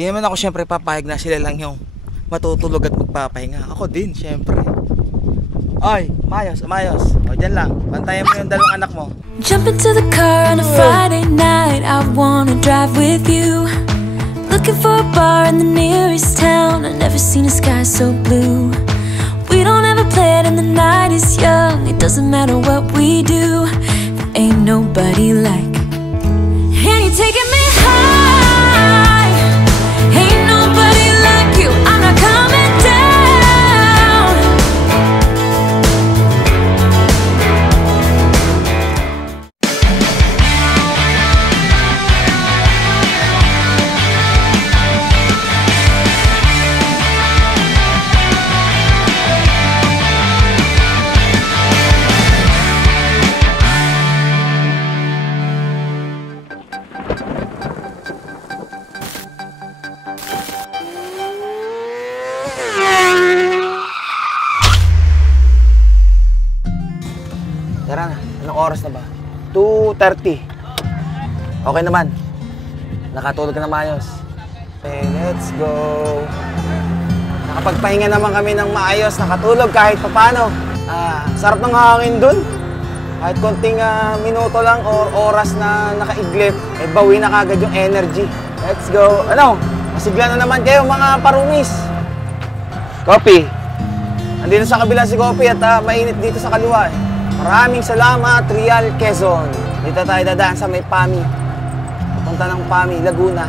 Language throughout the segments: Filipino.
Di naman ako syempre papayag na sila lang yung matutulog at magpapahinga. Ako din, syempre. Ay, mayos. O, dyan lang. Bantayan mo yung dalawang anak mo. Jump into the car on a Friday night. I wanna drive with you. Looking for a bar in the nearest town. I've never seen a sky so blue. We don't ever play it and the night is young. It doesn't matter what we do. There ain't nobody like. And you're taking me high. Ain't nobody like you. I'm not coming down. Tara na, anong oras na ba? 2:30. Okay naman. Nakatulog ka na maayos. Okay, let's go. Nakapagpahinga naman kami ng maayos, nakatulog kahit papano. Sarap ng hangin dun. Kahit konting minuto lang o oras na nakaiglip, bawi na kagad yung energy. Let's go. Ano? Masigla na naman kayo mga parumis. Coffee. Andito sa kabila si Coffee at mainit dito sa kaliwa eh. Maraming salamat, Real Quezon. Dito tayo dadaan sa may PAMI. Papunta ng PAMI, Laguna.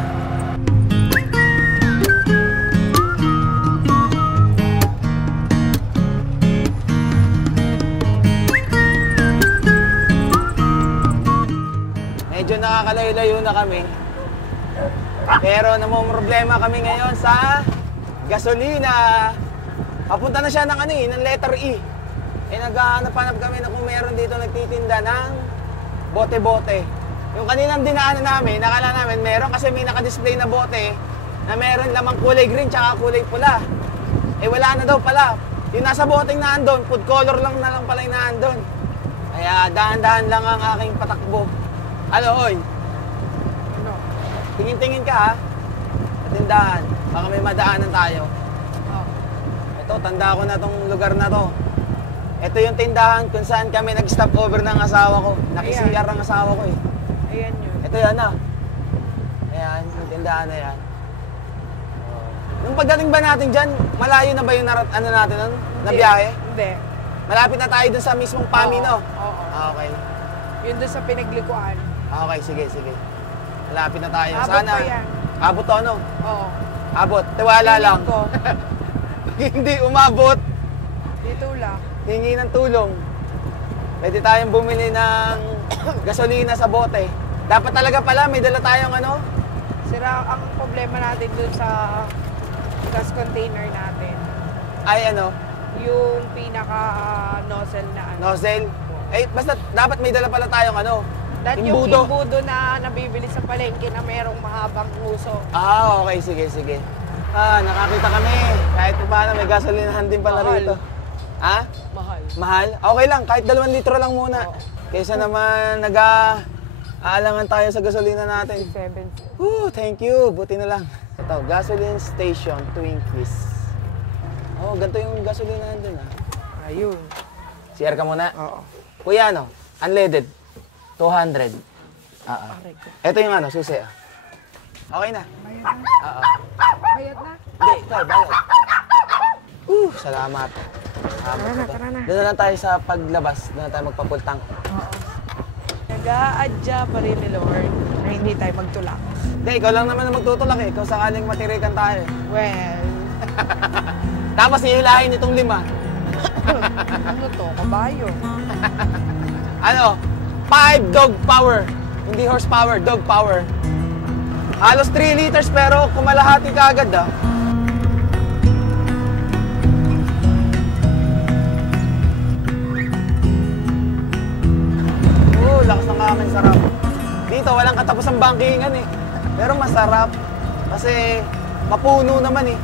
Medyo nakakalayo-layo na kami. Pero namumroblema kami ngayon sa gasolina. Papunta na siya ng ng letter E. Naghahanap-hanap kami na kung meron dito nagtitinda ng bote-bote. Yung kaninang dinaanan namin, nakala namin meron kasi may nakadisplay na bote na meron lamang kulay green tsaka kulay pula. Wala na daw pala. Yung nasa boteng naandun, food color lang na lang pala yung naandun. Kaya dahan-dahan lang ang aking patakbo. Ano, oy? Ano? Tingin-tingin ka ha. Patindahan. Baka may madaanan tayo. Ito, tanda ko na tong lugar na to. Ito yung tindahan kung saan kami nag-stop over ng asawa ko. Nakisiyar ang asawa ko eh. Ayan yun. Ito yan ah. Ayan, yung tindahan na yan. Nung pagdating ba natin dyan, malayo na ba yung natin nun? Na biyahe? Hindi. Malapit na tayo dun sa mismong PAMI, no? Oo. Okay. Yun dun sa pinaglikuan. Okay, sige. Malapit na tayo. Abot Sana. pa yan. Abot to, no? Oo. Abot. Tiwala Tingin lang. ko. Hindi umabot. Dito lang. Hingi ng tulong. Pwede tayong bumili ng gasolina sa bote. Dapat talaga pala may dala tayong Sira ang problema natin dun sa gas container natin. Ay Yung pinaka-nozzle na nozzle. Basta dapat may dala pala tayong Yung imbudo na nabibili sa palengke na merong mahabang uso. Okay. Sige. Nakakita kami. Kahit paano may gasolinahan din pala rito. Ha? Mahal? Okay lang, kahit 2 litro lang muna. Oo. Kaysa naman aalangan tayo sa gasolina natin. 7. Thank you. Buti na lang. Ito, gasoline station, Twinkies. Ganito yung gasolinahan dun Ayun. CR ka muna? Oo. Kuya, unleaded. 200. Ito yung susi. Okay na. Bayad na? Bayad na? Hindi, ikaw, bayad. Salamat. Tara na. Doon na lang tayo sa paglabas. Doon na tayo magpa-full tank. Oo. Nag-aadya pa rin ni Lord na hindi tayo magtulak. Hindi, ikaw lang naman na magtutulak eh. Ikaw sakaling matirikan tayo. Well. Tapos hihilahin itong 5. Ano to? Kabayo. 5 dog power. Hindi horsepower, dog power. Halos 3 liters pero kumalahati ka agad Lakas ng aking sarap. Dito walang katapusang bangkingan eh. Pero masarap. Kasi mapuno naman eh.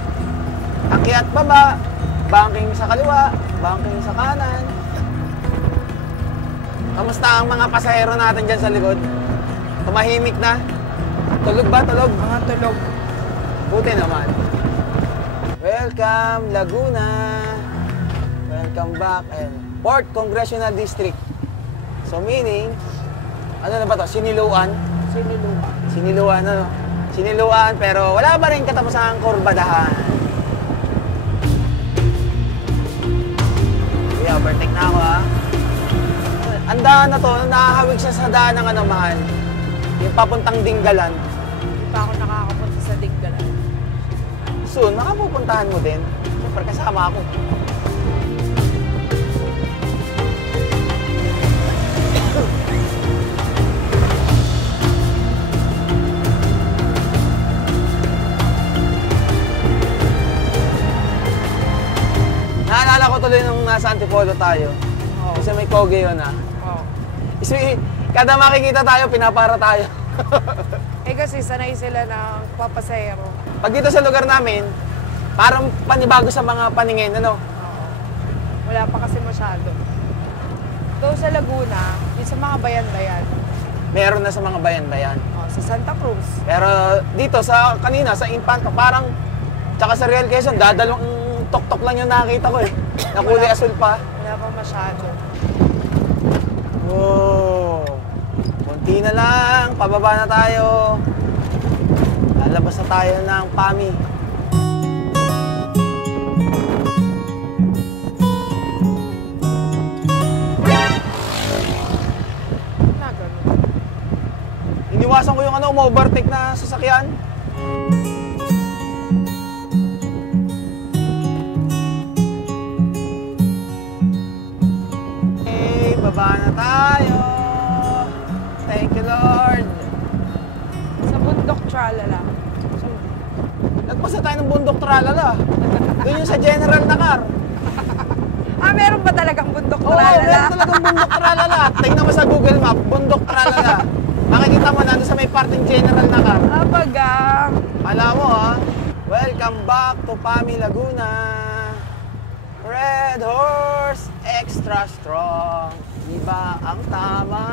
Akyat baba, banking sa kaliwa, banking sa kanan. Kamusta ang mga pasahero natin dyan sa likod? Tumahimik na? Tulog ba? Tulog? Mga tulog. Buti naman. Welcome, Laguna. Welcome back. And 4th Congressional District. So meaning, ano na ba to? Siniluan? Siniluan, ano? Siniluan, pero wala pa rin katapusang kurbadahan. Okay, overtake na ako, ha? Ang daan na to, nakahawig siya sa daan ng ano, mahal. Yung papuntang Dinggalan. Hindi pa ako nakakapunta sa Dinggalan. Soon, makapupuntahan mo din. Siyempre, kasama ako. Naalala ko tuloy nung nasa Antipolo tayo. Oo. Kasi may koge yun, ha? Oo. Kada makikita tayo, pinapara tayo. Eh kasi sanay sila ng papasayero. Pag dito sa lugar namin, parang panibago sa mga paningin, ano? Oo. Wala pa kasi masyado. Doon sa Laguna, yung sa mga bayan-bayan. Meron na sa mga bayan-bayan. Oh, sa Santa Cruz. Pero dito, sa kanina, sa Infanta, parang, tsaka sa Real Quezon, dadalawang tok-tok lang yung nakita ko eh. Na kulay asul pa. Wala pa masyado. Wow! Kunti na lang, pababa na tayo. Lalabas na tayo ng PAMI. Na ganun. Iniwasan ko yung ano, overtake na sasakyan. Okay, baba na tayo. Thank you, Lord. Sa bundok tralala. Nagpasa tayo ng bundok tralala. Doon yung sa general na car. Ah, meron ba talagang bundok Oo, tralala? meron talagang bundok tralala. Tingnan mo sa Google Map, bundok tralala. Makikita mo nandun sa may parting general na car. Abaga. Alam mo ha, welcome back to PAMI Laguna. Red Horse, extra strong. Iba ang tama.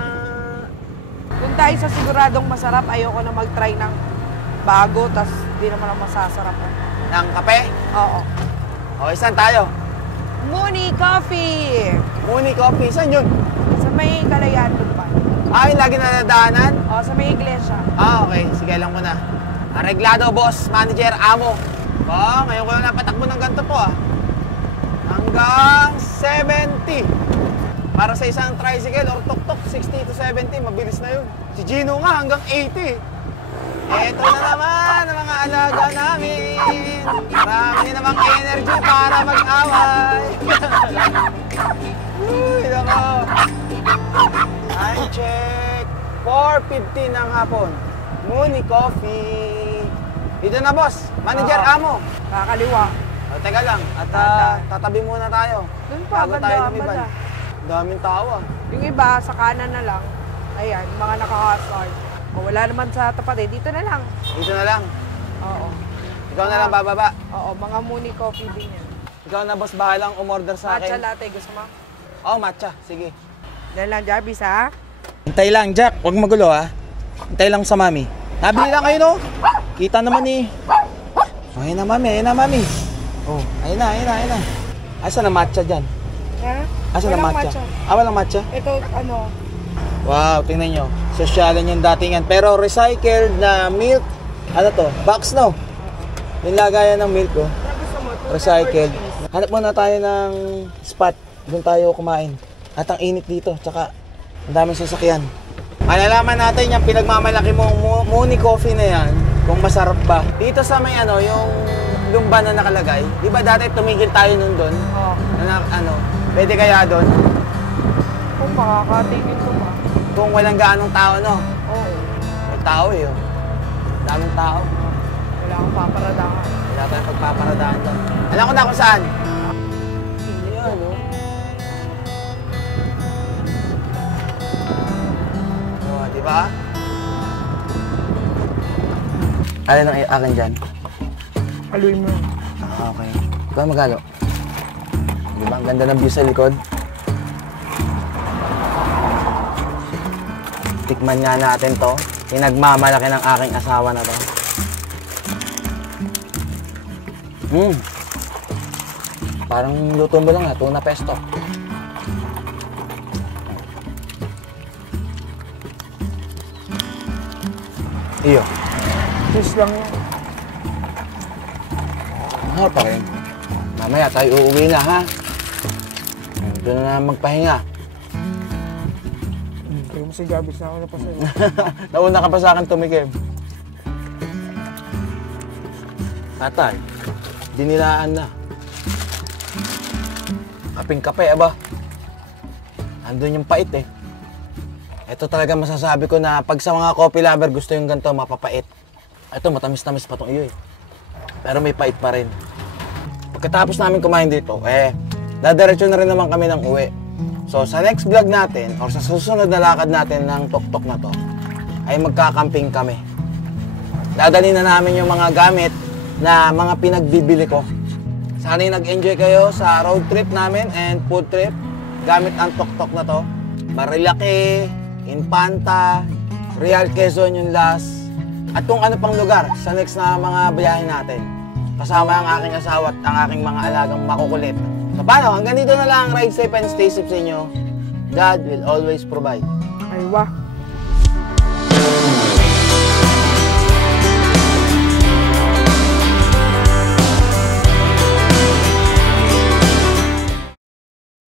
Kung tayo sa siguradong masarap, ayoko na mag-try ng bago, tas di naman ang masasarap. Ng kape? Oo. Okay, saan tayo? Mooney Coffee! Muni Coffee, saan yun? Sa may Kalayaan doon pa. Ah, yung lagi na nadaanan? O, sa may iglesia. Ah, okay. Sige, alam ko na. Areglado, boss, manager, amo. Oh, ngayon ko lang napatakbo ng ganito po ah. Hanggang 70. Para sa isang tricycle or tuk-tuk, 60 to 70, mabilis na yun. Si Gino nga hanggang 80. Eto na naman ang mga alaga namin. Marami namang energy para mag-away. Uy, nako. Time check. 4:15 ng hapon. Mooney Coffee. Dito na, boss. Manager, Oo. amo. Kakaliwa. O, teka lang. At tatabi muna tayo. Doon pa, Bago tayo banda, lumiban. banda. Daming tao ah. Yung iba, sa kanan na lang. Ayan, mga naka-hard. O, wala naman sa tapat eh. Dito na lang. Dito na lang. Oo. Ikaw na lang bababa. Oo, mga Mooney Coffee din yan. Ikaw na, boss, bahalang umorder sa Matcha akin. latte, gusto mo? Oh, matcha. Sige. Dahil lang, Jarvis, ha? Hintay lang, Jack. Huwag magulo, ha? Hintay lang sa mami. Nabili lang kayo, no? Kita naman eh. Oh, ayun na, mami. Ayun na, mami. Oh, ayun na, ayun na, ayun na. Asan ang matcha dyan? Ha? Asan ang Walang matcha? Ah, walang matcha? Ito, ano, Wow, tingnan nyo. Sosyalan yung datingan. Pero recycled na milk. Ano to? Box, no? Yung lagayan ng milk, oh. gusto mo? Recycled. Hanap muna tayo ng spot. Doon tayo kumain. At ang init dito. Tsaka, ang daming sasakyan. Malalaman natin yung pinagmamalaki mong Mooney Coffee na yan. Kung masarap ba. Dito sa may ano, yung lumba na nakalagay. Di ba dati tumigil tayo nun doon? Oo. Pwede kaya doon? Kung makakatigil ko pa. Kung walang gaanong tao, no? Oo. May tao eh, oh. Daming tao. Wala akong paparadahan. Wala tayong pagpaparadaan doon. Alam ko na kung saan. Ayan, oh. Oh, di ba? Alin ang akin dyan? Haluin mo. Ah, okay. Ikaw magalo. Di ba? Ang ganda ng view sa likod. Tikman nga natin to. Pinagmamalaki ng aking asawa na to. Parang luto mo lang tuna pesto. Iyo. Fish lang yan. Ano pa rin? Mamaya tayo uuwi na, ha? Doon na magpahinga. Kaya mo si Gabis na ako na pa sa'yo. Nauna ka pa sa akin tumikim. Tatay, dinilaan na. Kaping-kape, aba. Andun yung pait eh. Ito talaga masasabi ko na pag sa mga coffee lover gusto yung ganito, mapapait. Ito, matamis-tamis pa itong iyo eh. Pero may pait pa rin. Pagkatapos namin kumain dito, dadiretso na rin naman kami ng uwi. So, sa next vlog natin, or sa susunod na lakad natin ng tok-tok na to, ay magkakamping kami. Dadalhin na namin yung mga gamit na mga pinagbibili ko. Sana'y nag-enjoy kayo sa road trip namin and food trip gamit ang tok-tok na to. Marilaki, Infanta, Real Quezon yung last, at kung ano pang lugar sa next na mga biyahe natin. Kasama ang aking asawa at ang aking mga alagang makukulit. So paano, hanggang dito na lang. Ride safe and stay safe sa inyo. God will always provide. Ay, wah.